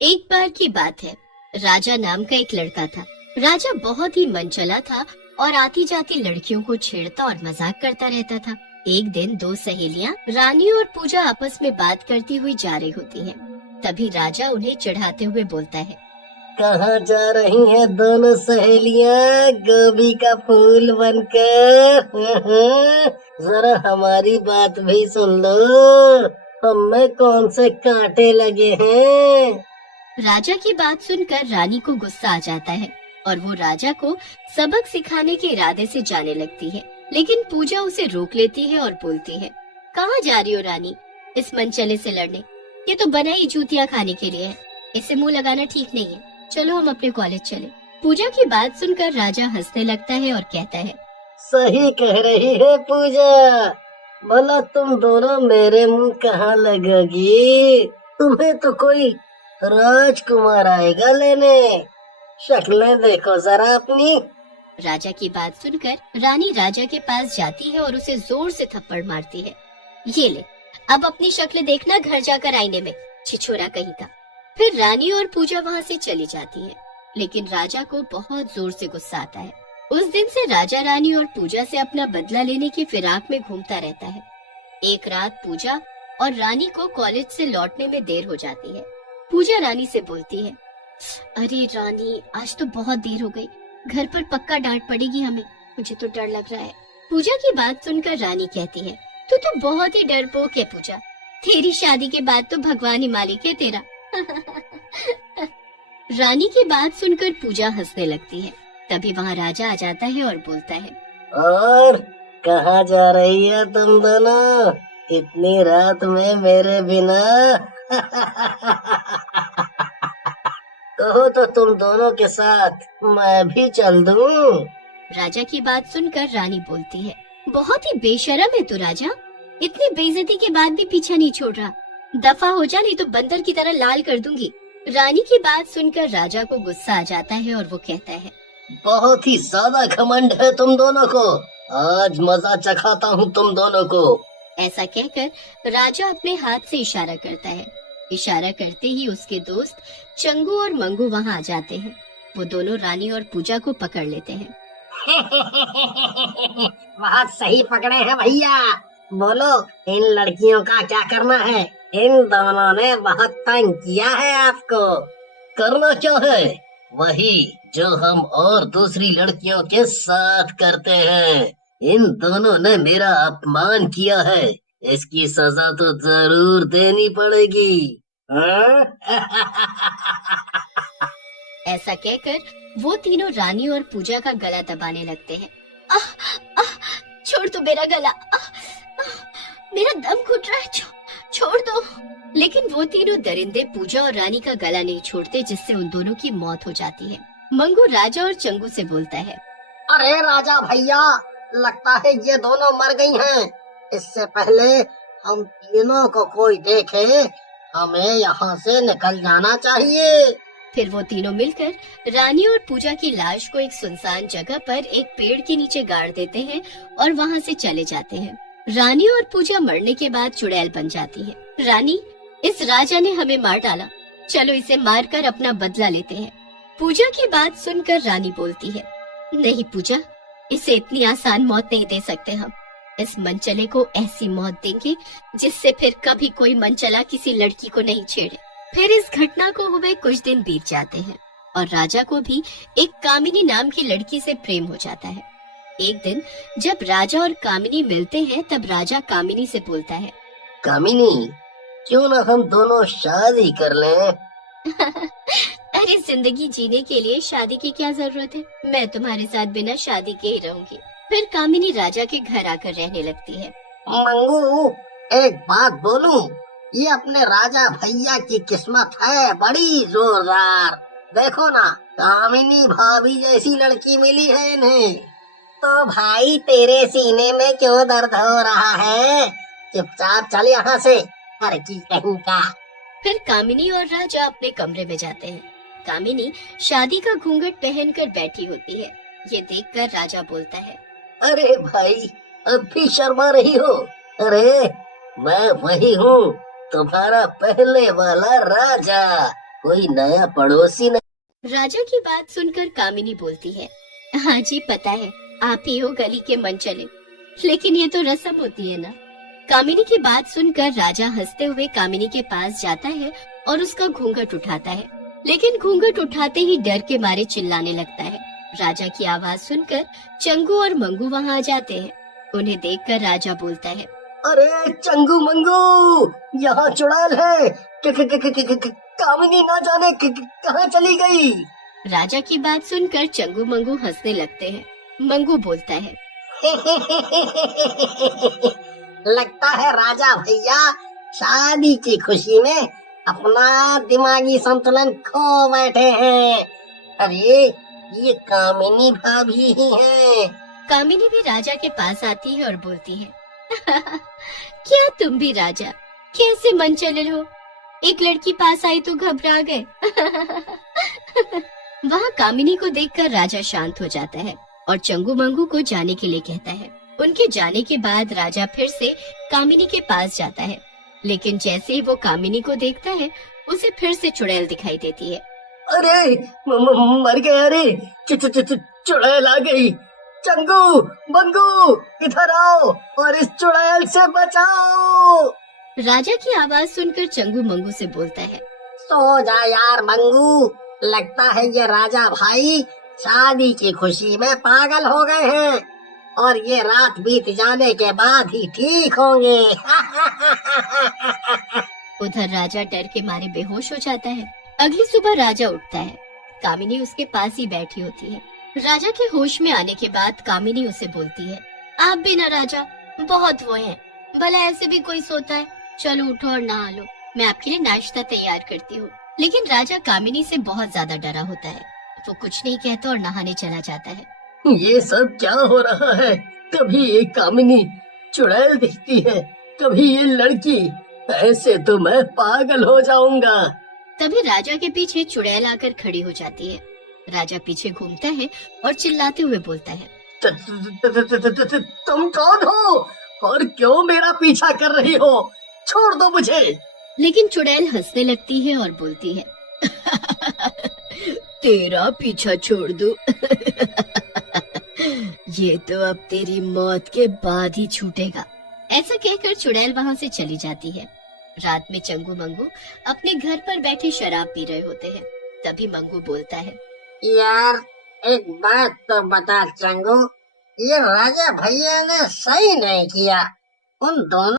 एक बार की बात है। राजा नाम का एक लड़का था। राजा बहुत ही मनचला था और आती जाती लड़कियों को छेड़ता और मजाक करता रहता था। एक दिन दो सहेलियां रानी और पूजा आपस में बात करती हुई जा रही होती हैं। तभी राजा उन्हें चिढ़ाते हुए बोलता है, कहाँ जा रही हैं दोनों सहेलियां गोभी का फूल बनकर? जरा हमारी बात भी सुन लो, हमें कौन से कांटे लगे हैं। राजा की बात सुनकर रानी को गुस्सा आ जाता है और वो राजा को सबक सिखाने के इरादे से जाने लगती है। लेकिन पूजा उसे रोक लेती है और बोलती है, कहाँ जा रही हो रानी, इस मनचले से लड़ने? ये तो बनाई जूतियाँ खाने के लिए है, इसे मुंह लगाना ठीक नहीं है। चलो हम अपने कॉलेज चले। पूजा की बात सुनकर राजा हंसने लगता है और कहता है, सही कह रही है पूजा, भला तुम दोनों मेरे मुंह कहाँ लगोगी? तुम्हें तो कोई राजकुमार आएगा लेने। शक्लें देखो जरा अपनी। राजा की बात सुनकर रानी राजा के पास जाती है और उसे जोर से थप्पड़ मारती है। ये ले, अब अपनी शक्ल देखना घर जाकर आईने में, छिछोरा कहीं का। फिर रानी और पूजा वहाँ से चली जाती है। लेकिन राजा को बहुत जोर से गुस्सा आता है। उस दिन से राजा रानी और पूजा से अपना बदला लेने की फिराक में घूमता रहता है। एक रात पूजा और रानी को कॉलेज से लौटने में देर हो जाती है। पूजा रानी से बोलती है, अरे रानी, आज तो बहुत देर हो गई, घर पर पक्का डांट पड़ेगी हमें, मुझे तो डर लग रहा है। पूजा की बात सुनकर रानी कहती है, तू तो बहुत ही डरपोक है पूजा, तेरी शादी के बाद तो भगवान ही मालिक है तेरा। रानी की बात सुनकर पूजा हंसने लगती है। तभी वहाँ राजा आ जाता है और बोलता है, और कहाँ जा रही है तुम दोनों इतनी रात में मेरे बिना? कहो तो तुम दोनों के साथ मैं भी चल दूं। राजा की बात सुनकर रानी बोलती है, बहुत ही बेशर्म है तू राजा, इतनी बेइज्जती के बाद भी पीछा नहीं छोड़ रहा। दफा हो जा, नहीं तो बंदर की तरह लाल कर दूंगी। रानी की बात सुनकर राजा को गुस्सा आ जाता है और वो कहता है, बहुत ही ज्यादा घमंड है तुम दोनों को, आज मजा चखाता हूँ तुम दोनों को। ऐसा कहकर राजा अपने हाथ से इशारा करता है। इशारा करते ही उसके दोस्त चंगू और मंगू वहाँ आ जाते हैं। वो दोनों रानी और पूजा को पकड़ लेते हैं। बहुत सही पकड़े हैं भैया, बोलो इन लड़कियों का क्या करना है? इन दोनों ने बहुत तंग किया है आपको। करना क्या है? वही जो हम और दूसरी लड़कियों के साथ करते हैं। इन दोनों ने मेरा अपमान किया है, इसकी सजा तो जरूर देनी पड़ेगी। हाँ? ऐसा कहकर वो तीनों रानी और पूजा का गला दबाने लगते हैं। आह, आह, छोड़ दो मेरा गला, मेरा दम घुट रहा है, छोड़ दो। लेकिन वो तीनों दरिंदे पूजा और रानी का गला नहीं छोड़ते, जिससे उन दोनों की मौत हो जाती है। मंगू राजा और चंगू से बोलता है, अरे राजा भैया, लगता है ये दोनों मर गई हैं। इससे पहले हम तीनों को कोई देखे, हमें यहाँ से निकल जाना चाहिए। फिर वो तीनों मिलकर रानी और पूजा की लाश को एक सुनसान जगह पर एक पेड़ के नीचे गाड़ देते हैं और वहाँ से चले जाते हैं। रानी और पूजा मरने के बाद चुड़ैल बन जाती है। रानी, इस राजा ने हमें मार डाला, चलो इसे मारकर अपना बदला लेते हैं। पूजा की बात सुनकर रानी बोलती है, नहीं पूजा, इसे इतनी आसान मौत नहीं दे सकते हम। इस मनचले को ऐसी मौत देंगे जिससे फिर कभी कोई मनचला किसी लड़की को नहीं छेड़े। फिर इस घटना को हुए कुछ दिन बीत जाते हैं और राजा को भी एक कामिनी नाम की लड़की से प्रेम हो जाता है। एक दिन जब राजा और कामिनी मिलते हैं, तब राजा कामिनी से बोलता है, कामिनी, क्यों ना हम दोनों शादी कर लें? अरे जिंदगी जीने के लिए शादी की क्या जरूरत है, मैं तुम्हारे साथ बिना शादी के ही रहूंगी। फिर कामिनी राजा के घर आकर रहने लगती है। मंगू, एक बात बोलूं, ये अपने राजा भैया की किस्मत है बड़ी जोरदार। देखो ना, कामिनी भाभी जैसी लड़की मिली है इन्हें। तो भाई तेरे सीने में क्यों दर्द हो रहा है? चुपचाप चल यहाँ से, हर की कहीं का। फिर कामिनी और राजा अपने कमरे में जाते हैं। कामिनी शादी का घूंघट पहनकर बैठी होती है। ये देखकर राजा बोलता है, अरे भाई, अब भी शर्मा रही हो? अरे मैं वही हूँ, तुम्हारा पहले वाला राजा। कोई नया पड़ोसी नहीं। राजा की बात सुनकर कामिनी बोलती है, हाँ जी पता है, आप ही हो गली के मनचले, लेकिन ये तो रस्म होती है ना। कामिनी की बात सुनकर राजा हंसते हुए कामिनी के पास जाता है और उसका घूंघट उठाता है, लेकिन घूंघट उठाते ही डर के मारे चिल्लाने लगता है। राजा की आवाज सुनकर चंगू और मंगू वहाँ आ जाते हैं। उन्हें देखकर राजा बोलता है, अरे चंगू मंगू, यहाँ चुड़ैल है। कामिनी ना जाने कहाँ चली गई। राजा की बात सुनकर चंगू मंगू हंसने लगते हैं। मंगू बोलता है, लगता है राजा भैया शादी की खुशी में अपना दिमागी संतुलन खो बैठे हैं। अरे ये कामिनी भाभी ही है। कामिनी भी राजा के पास आती है और बोलती है, क्या तुम भी राजा, कैसे मन चले हो, एक लड़की पास आई तो घबरा गए। वहाँ कामिनी को देखकर राजा शांत हो जाता है और चंगू मंगू को जाने के लिए कहता है। उनके जाने के बाद राजा फिर से कामिनी के पास जाता है, लेकिन जैसे ही वो कामिनी को देखता है उसे फिर से चुड़ैल दिखाई देती है। अरे मर गए। अरे चुड़ैल आ गई। चंगू मंगू इधर आओ और इस चुड़ैल से बचाओ। राजा की आवाज सुनकर चंगू मंगू से बोलता है, सो जा यार मंगू, लगता है ये राजा भाई शादी की खुशी में पागल हो गए हैं और ये रात बीत जाने के बाद ही ठीक होंगे। उधर राजा डर के मारे बेहोश हो जाता है। अगली सुबह राजा उठता है। कामिनी उसके पास ही बैठी होती है। राजा के होश में आने के बाद कामिनी उसे बोलती है, आप भी ना राजा, बहुत वो हैं, भला ऐसे भी कोई सोता है, चलो उठो और नहा लो, मैं आपके लिए नाश्ता तैयार करती हूँ। लेकिन राजा कामिनी से बहुत ज्यादा डरा होता है। वो कुछ नहीं कहता और नहाने चला जाता है। ये सब क्या हो रहा है? कभी ये कामिनी चुड़ैल दिखती है, कभी ये लड़की, ऐसे तो मैं पागल हो जाऊंगा। तभी राजा के पीछे चुड़ैल आकर खड़ी हो जाती है। राजा पीछे घूमता है और चिल्लाते हुए बोलता है, तुम कौन हो और क्यों मेरा पीछा कर रही हो? छोड़ दो मुझे। लेकिन चुड़ैल हंसने लगती है और बोलती है, तेरा पीछा छोड़ दूं? ये तो अब तेरी मौत के बाद ही छूटेगा। ऐसा कहकर चुड़ैल वहाँ से चली जाती है। रात में चंगू मंगू अपने घर पर बैठे शराब पी रहे होते हैं। तभी मंगू बोलता है, यार एक बात तो बता चंगू, ये राजा भैया ने सही नहीं किया। उन दोनों